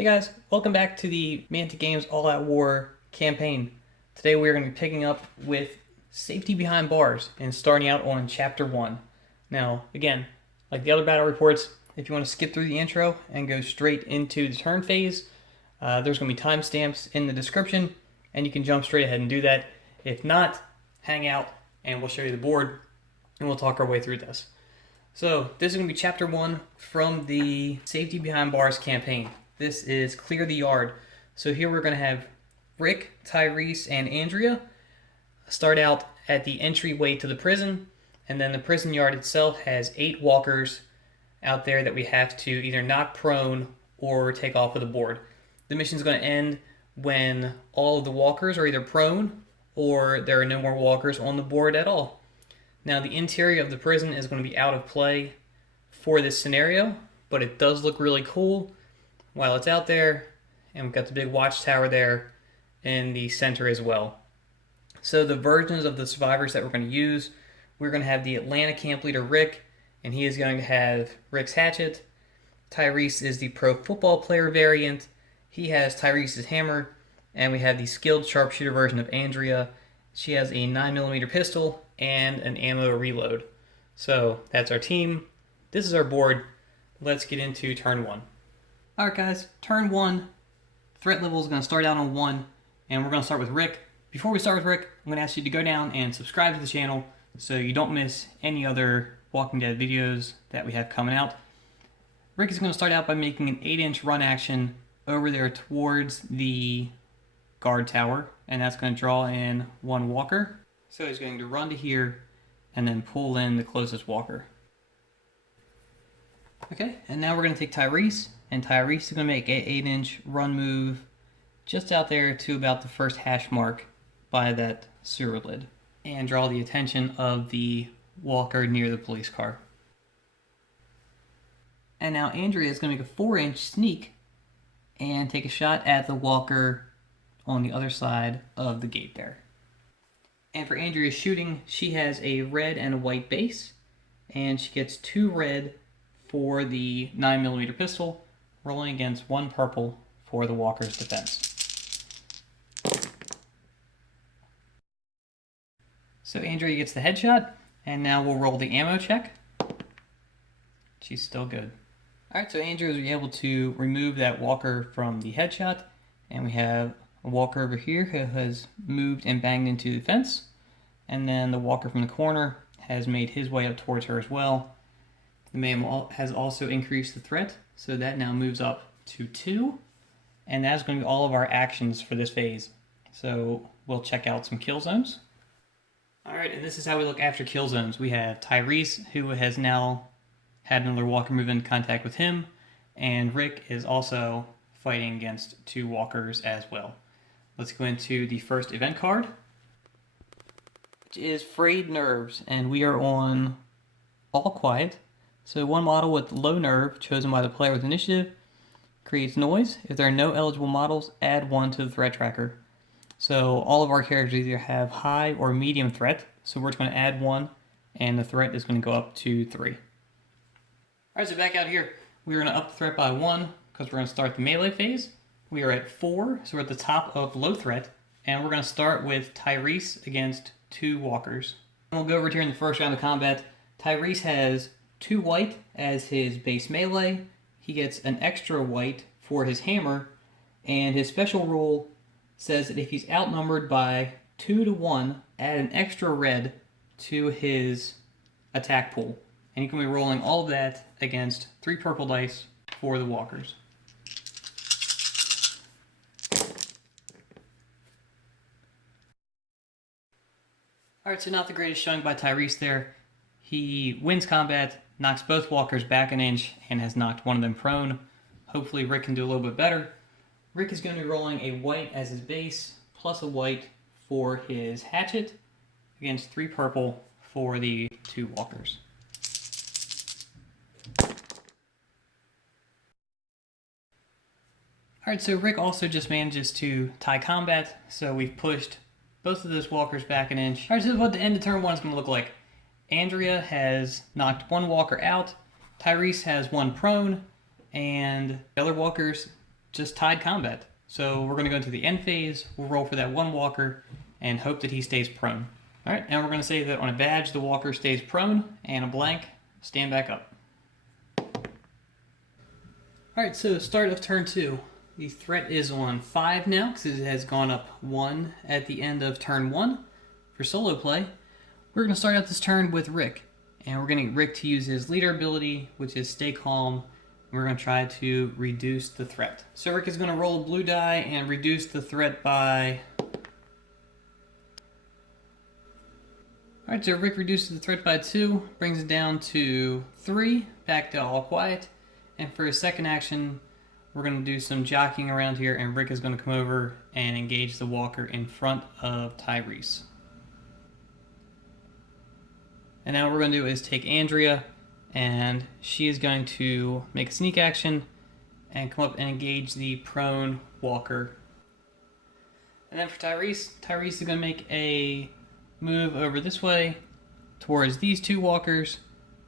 Hey guys, welcome back to the Manta Games All Out War campaign. Today we are going to be picking up with Safety Behind Bars and starting out on Chapter 1. Now, again, like the other battle reports, if you want to skip through the intro and go straight into the turn phase, there's going to be timestamps in the description, and you can jump straight ahead and do that. If not, hang out and we'll show you the board and we'll talk our way through this. So, this is going to be Chapter 1 from the Safety Behind Bars campaign. This is Clear the Yard. So here we're going to have Rick, Tyreese, and Andrea start out at the entryway to the prison, and then the prison yard itself has 8 walkers out there that we have to either knock prone or take off of the board. The mission is going to end when all of the walkers are either prone or there are no more walkers on the board at all. Now the interior of the prison is going to be out of play for this scenario, but it does look really cool while it's out there, and we've got the big watchtower there in the center as well. So the versions of the survivors that we're going to use, we're going to have the Atlanta camp leader Rick, and he is going to have Rick's hatchet. Tyreese is the pro football player variant. He has Tyreese's hammer, and we have the skilled sharpshooter version of Andrea. She has a 9mm pistol and an ammo reload. So that's our team. This is our board. Let's get into turn 1. Alright guys, turn 1, threat level is going to start out on 1, and we're going to start with Rick. Before we start with Rick, I'm going to ask you to go down and subscribe to the channel so you don't miss any other Walking Dead videos that we have coming out. Rick is going to start out by making an 8-inch run action over there towards the guard tower, and that's going to draw in 1 walker. So he's going to run to here and then pull in the closest walker. Okay, and now we're going to take Tyreese. And Tyreese is going to make an 8-inch run move just out there to about the first hash mark by that sewer lid and draw the attention of the walker near the police car. And now Andrea is going to make a 4-inch sneak and take a shot at the walker on the other side of the gate there. And for Andrea's shooting, she has a red and a white base, and she gets 2 red for the 9mm pistol, rolling against 1 purple for the walker's defense. So Andrea gets the headshot, and now we'll roll the ammo check. She's still good. Alright, so Andrea was able to remove that walker from the headshot, and we have a walker over here who has moved and banged into the fence, and then the walker from the corner has made his way up towards her as well. The man has also increased the threat, so that now moves up to 2, and that's going to be all of our actions for this phase. So we'll check out some kill zones. Alright, and this is how we look after kill zones. We have Tyreese, who has now had another walker move into contact with him, and Rick is also fighting against 2 walkers as well. Let's go into the first event card, which is Frayed Nerves, and we are on All Quiet. So 1 model with low nerve, chosen by the player with initiative, creates noise. If there are no eligible models, add 1 to the threat tracker. So all of our characters either have high or medium threat, so we're just going to add 1, and the threat is going to go up to 3. Alright, so back out here, we're going to up the threat by 1, because we're going to start the melee phase. We are at 4, so we're at the top of low threat, and we're going to start with Tyreese against 2 walkers. And we'll go over here in the first round of combat. Tyreese has 2 white as his base melee. He gets an extra white for his hammer, and his special rule says that if he's outnumbered by 2 to 1, add an extra red to his attack pool. And you can be rolling all of that against 3 purple dice for the walkers. Alright, so not the greatest showing by Tyreese there. He wins combat, knocks both walkers back an inch, and has knocked one of them prone. Hopefully Rick can do a little bit better. Rick is going to be rolling a white as his base, plus a white for his hatchet, against 3 purple for the 2 walkers. Alright, so Rick also just manages to tie combat, so we've pushed both of those walkers back an inch. Alright, so this is what the end of turn 1 is going to look like. Andrea has knocked 1 walker out, Tyreese has 1 prone, and the other walkers just tied combat. So we're going to go into the end phase. We'll roll for that one walker and hope that he stays prone. All right, and we're going to say that on a badge, the walker stays prone, and a blank, stand back up. All right, so start of turn 2. The threat is on 5 now because it has gone up 1 at the end of turn 1 for solo play. We're going to start out this turn with Rick, and we're going to get Rick to use his leader ability, which is Stay Calm. We're going to try to reduce the threat. So Rick is going to roll a blue die and reduce the threat by... Alright, so Rick reduces the threat by 2, brings it down to 3, back to all quiet. And for his second action, we're going to do some jockeying around here, and Rick is going to come over and engage the walker in front of Tyreese. And now what we're going to do is take Andrea, and she is going to make a sneak action and come up and engage the prone walker. And then for Tyreese is going to make a move over this way towards these 2 walkers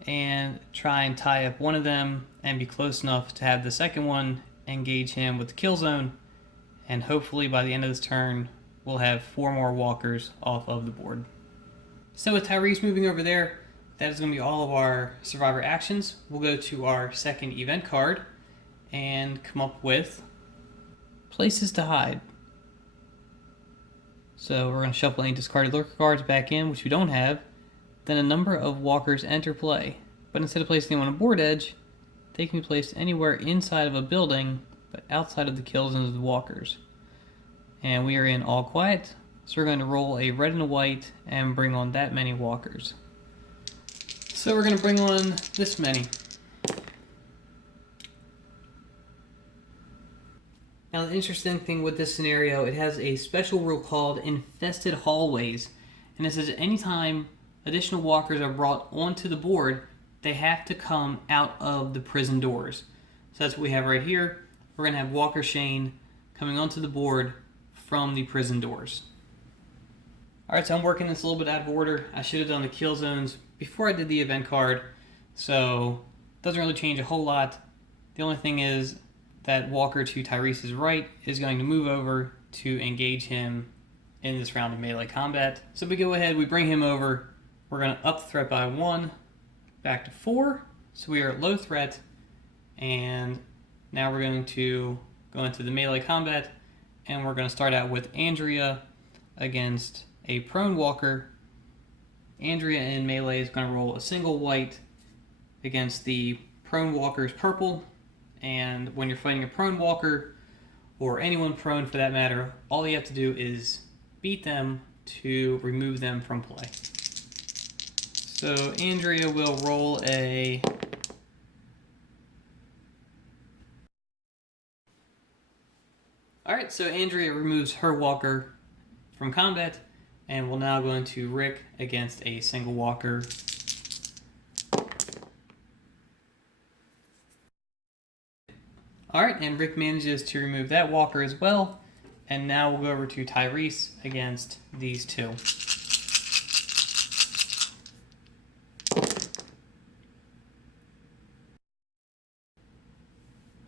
and try and tie up one of them and be close enough to have the second one engage him with the kill zone, and hopefully by the end of this turn we'll have 4 more walkers off of the board. So with Tyreese moving over there, that is going to be all of our survivor actions. We'll go to our second event card and come up with places to hide. So we're going to shuffle any discarded lurker cards back in, which we don't have. Then a number of walkers enter play. But instead of placing them on a board edge, they can be placed anywhere inside of a building, but outside of the kill zones of the walkers. And we are in all quiet, so we're going to roll a red and a white and bring on that many walkers. So we're going to bring on this many. Now the interesting thing with this scenario, it has a special rule called infested hallways. And it says anytime additional walkers are brought onto the board, they have to come out of the prison doors. So that's what we have right here. We're going to have Walker Shane coming onto the board from the prison doors. Alright, so I'm working this a little bit out of order. I should have done the kill zones before I did the event card, so it doesn't really change a whole lot. The only thing is that Walker to Tyrese's right is going to move over to engage him in this round of melee combat. So we go ahead, we bring him over. We're going to up the threat by 1, back to 4. So we are at low threat, and now we're going to go into the melee combat, and we're going to start out with Andrea against a prone walker. Andrea in melee is going to roll a single white against the prone walker's purple. And when you're fighting a prone walker, or anyone prone for that matter, all you have to do is beat them to remove them from play. So Andrea will roll a... Alright, so Andrea removes her walker from combat, and we'll now go into Rick against a single walker. Alright, and Rick manages to remove that walker as well. And now we'll go over to Tyreese against these 2.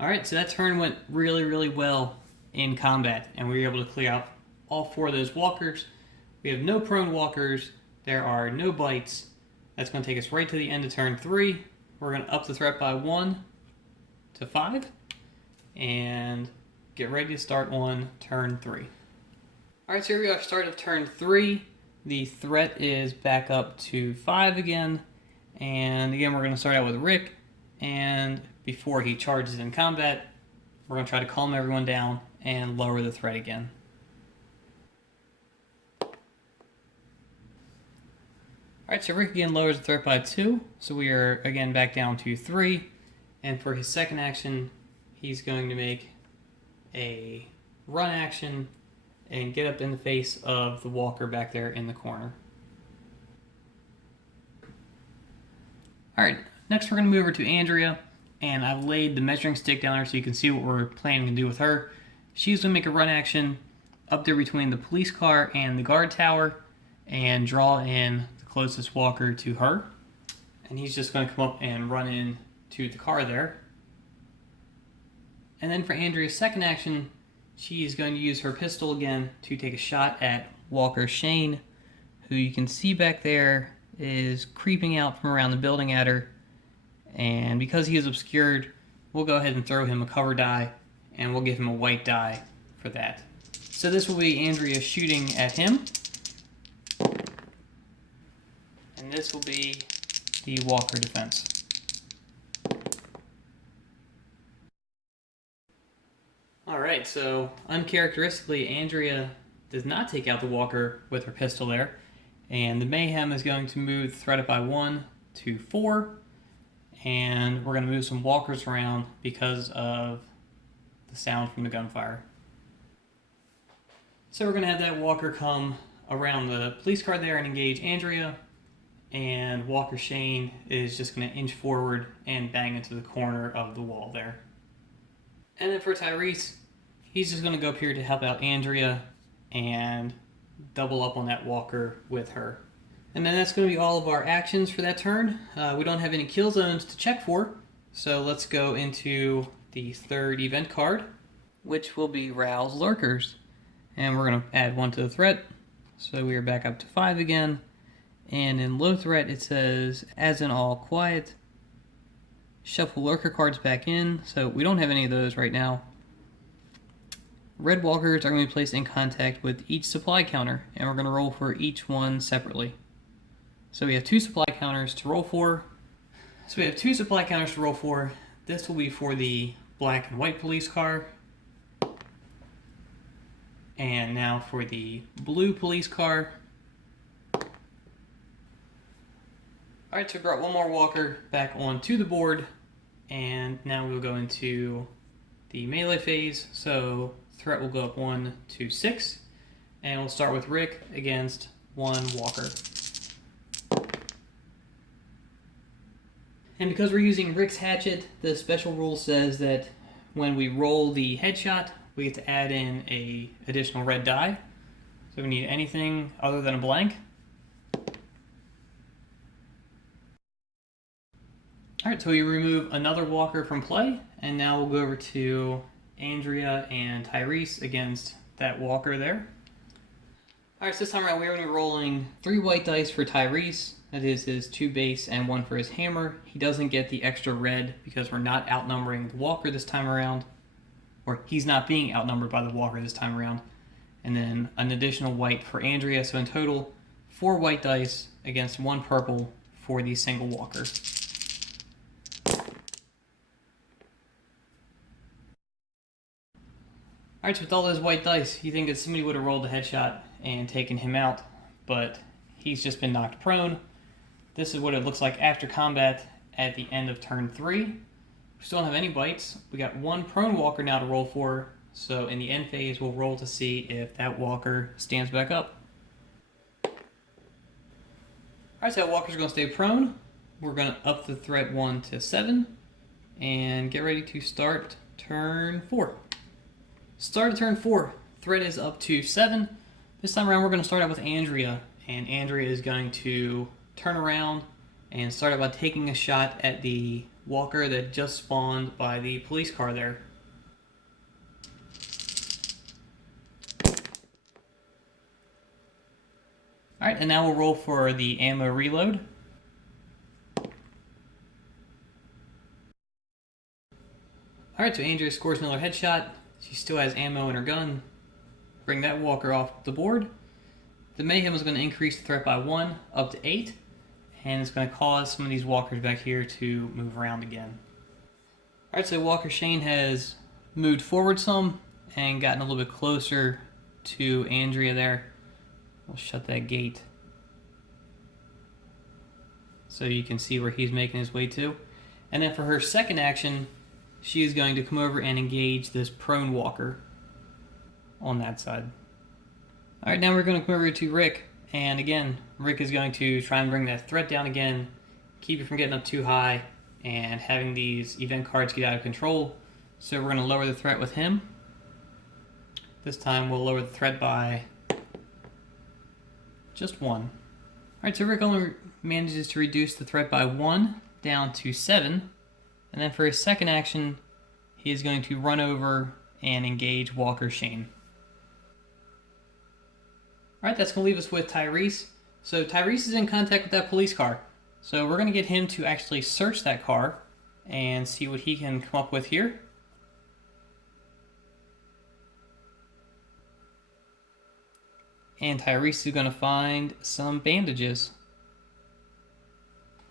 Alright, so that turn went really, really well in combat, and we were able to clear out all 4 of those walkers. We have no prone walkers, there are no bites. That's going to take us right to the end of turn 3. We're going to up the threat by 1 to 5. And get ready to start on turn 3. Alright, so here we are, start of turn 3. The threat is back up to 5 again. And again, we're going to start out with Rick. And before he charges in combat, we're going to try to calm everyone down and lower the threat again. Alright, so Rick again lowers the threat by 2. So we are again back down to 3. And for his second action, he's going to make a run action and get up in the face of the walker back there in the corner. Alright, next we're going to move over to Andrea, and I've laid the measuring stick down there so you can see what we're planning to do with her. She's going to make a run action up there between the police car and the guard tower and draw in the closest walker to her. And he's just going to come up and run in to the car there. And then for Andrea's second action, she's going to use her pistol again to take a shot at Walker Shane, who you can see back there is creeping out from around the building at her. And because he is obscured, we'll go ahead and throw him a cover die, and we'll give him a white die for that. So this will be Andrea shooting at him. And this will be the Walker defense. Alright, so uncharacteristically, Andrea does not take out the Walker with her pistol there. And the Mayhem is going to move the threat up by 1 to 4. And we're going to move some Walkers around because of the sound from the gunfire. So we're going to have that Walker come around the police car there and engage Andrea. And Walker Shane is just going to inch forward and bang into the corner of the wall there. And then for Tyreese, he's just going to go up here to help out Andrea and double up on that Walker with her. And then that's going to be all of our actions for that turn. We don't have any kill zones to check for, so let's go into the third event card, which will be Rouse Lurkers. And we're going to add 1 to the threat, so we are back up to 5 again. And in low threat it says, as in all quiet, shuffle lurker cards back in, so we don't have any of those right now. Red walkers are going to be placed in contact with each supply counter, and we're going to roll for each one separately. So we have 2 supply counters to roll for. This will be for the black and white police car. And now for the blue police car. Alright, so we brought one more walker back onto the board, and now we'll go into the melee phase. So threat will go up 1 to 6, and we'll start with Rick against 1 walker. And because we're using Rick's hatchet, the special rule says that when we roll the headshot, we get to add in a additional red die. So we need anything other than a blank. Alright, so we remove another walker from play, and now we'll go over to Andrea and Tyreese against that walker there. Alright, so this time around we're going to be rolling 3 white dice for Tyreese. That is his 2 base and 1 for his hammer. He doesn't get the extra red because we're not outnumbering the walker this time around. Or he's not being outnumbered by the walker this time around. And then an additional white for Andrea. So in total, 4 white dice against 1 purple for the single walker. Alright, so with all those white dice, you think that somebody would have rolled a headshot and taken him out, but he's just been knocked prone. This is what it looks like after combat at the end of turn 3. We still don't have any bites. We got 1 prone walker now to roll for, so in the end phase we'll roll to see if that walker stands back up. Alright, so that walker's going to stay prone. We're going to up the threat 1 to 7 and get ready to start turn 4. Start of turn 4. Threat is up to 7. This time around we're going to start out with Andrea, and Andrea is going to turn around and start out by taking a shot at the walker that just spawned by the police car there. Alright, and now we'll roll for the ammo reload. Alright, so Andrea scores another headshot. She still has ammo in her gun. Bring that walker off the board. The Mayhem is going to increase the threat by 1 up to 8. And it's going to cause some of these walkers back here to move around again. Alright, so Walker Shane has moved forward some and gotten a little bit closer to Andrea there. We'll shut that gate so you can see where he's making his way to. And then for her second action, she is going to come over and engage this prone walker on that side. Alright, now we're going to come over to Rick. And again, Rick is going to try and bring that threat down again, keep it from getting up too high, and having these event cards get out of control. So we're going to lower the threat with him. This time we'll lower the threat by just 1. Alright, so Rick only manages to reduce the threat by 1 down to 7. And then for his second action, he is going to run over and engage Walker Shane. Alright, that's going to leave us with Tyreese. So Tyreese is in contact with that police car. So we're going to get him to actually search that car and see what he can come up with here. And Tyreese is going to find some bandages.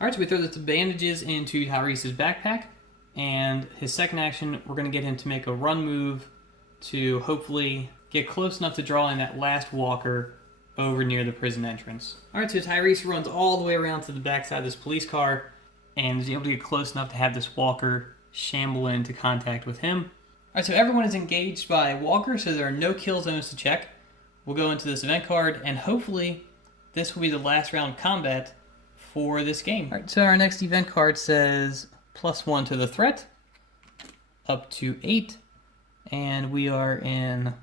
Alright, so we throw the bandages into Tyrese's backpack. And his second action, we're going to get him to make a run move to hopefully get close enough to draw in that last walker over near the prison entrance. Alright, so Tyreese runs all the way around to the backside of this police car and is able to get close enough to have this walker shamble into contact with him. Alright, so everyone is engaged by Walker, so there are no kill zones to check. We'll go into this event card, and hopefully this will be the last round of combat for this game. Alright, so our next event card says +1 to the threat, up to 8, and we are in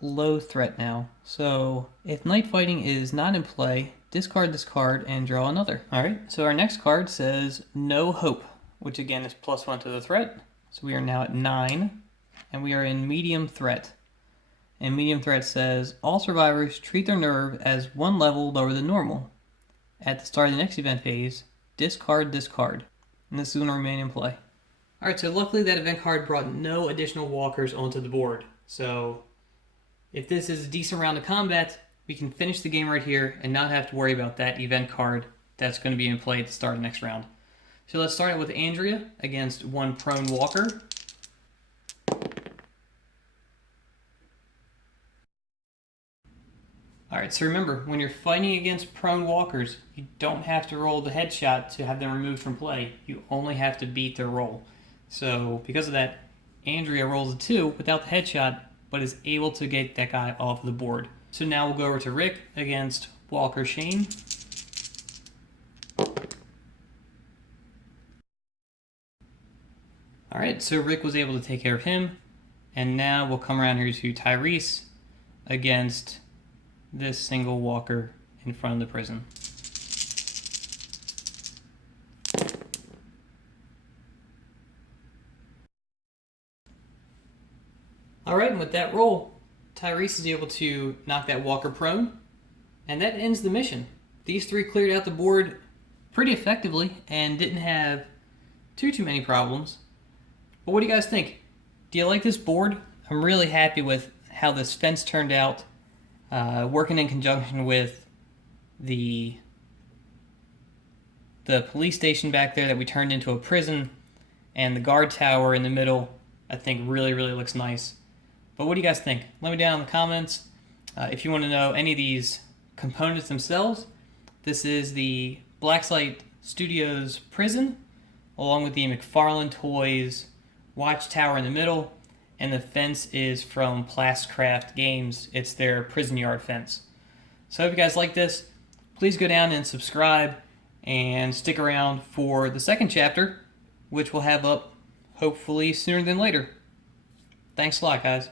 low threat now. So if night fighting is not in play, discard this card and draw another. Alright, so our next card says no hope, which again is +1 to the threat. So we are now at 9, and we are in medium threat. And medium threat says all survivors treat their nerve as 1 level lower than normal. At the start of the next event phase, discard this card. And this is going to remain in play. Alright, so luckily that event card brought no additional walkers onto the board. So if this is a decent round of combat, we can finish the game right here and not have to worry about that event card that's going to be in play at the start of the next round. So let's start it with Andrea against 1 prone walker. Alright, so remember, when you're fighting against prone walkers, you don't have to roll the headshot to have them removed from play. You only have to beat their roll. So because of that, Andrea rolls a 2 without the headshot, but is able to get that guy off of the board. So now we'll go over to Rick against Walker Shane. Alright, so Rick was able to take care of him. And now we'll come around here to Tyreese against this single walker in front of the prison. Alright, and with that roll, Tyreese is able to knock that walker prone, and that ends the mission. These 3 cleared out the board pretty effectively and didn't have too many problems. But what do you guys think? Do you like this board? I'm really happy with how this fence turned out. Working in conjunction with the police station back there that we turned into a prison, and the guard tower in the middle, I think really looks nice. But what do you guys think? Let me down in the comments. If you want to know any of these components themselves, this is the Blackslight Studios prison, along with the McFarlane Toys watchtower in the middle. And the fence is from Plastcraft Games. It's their prison yard fence. So I hope you guys like this. Please go down and subscribe and stick around for the second chapter, which we'll have up hopefully sooner than later. Thanks a lot, guys.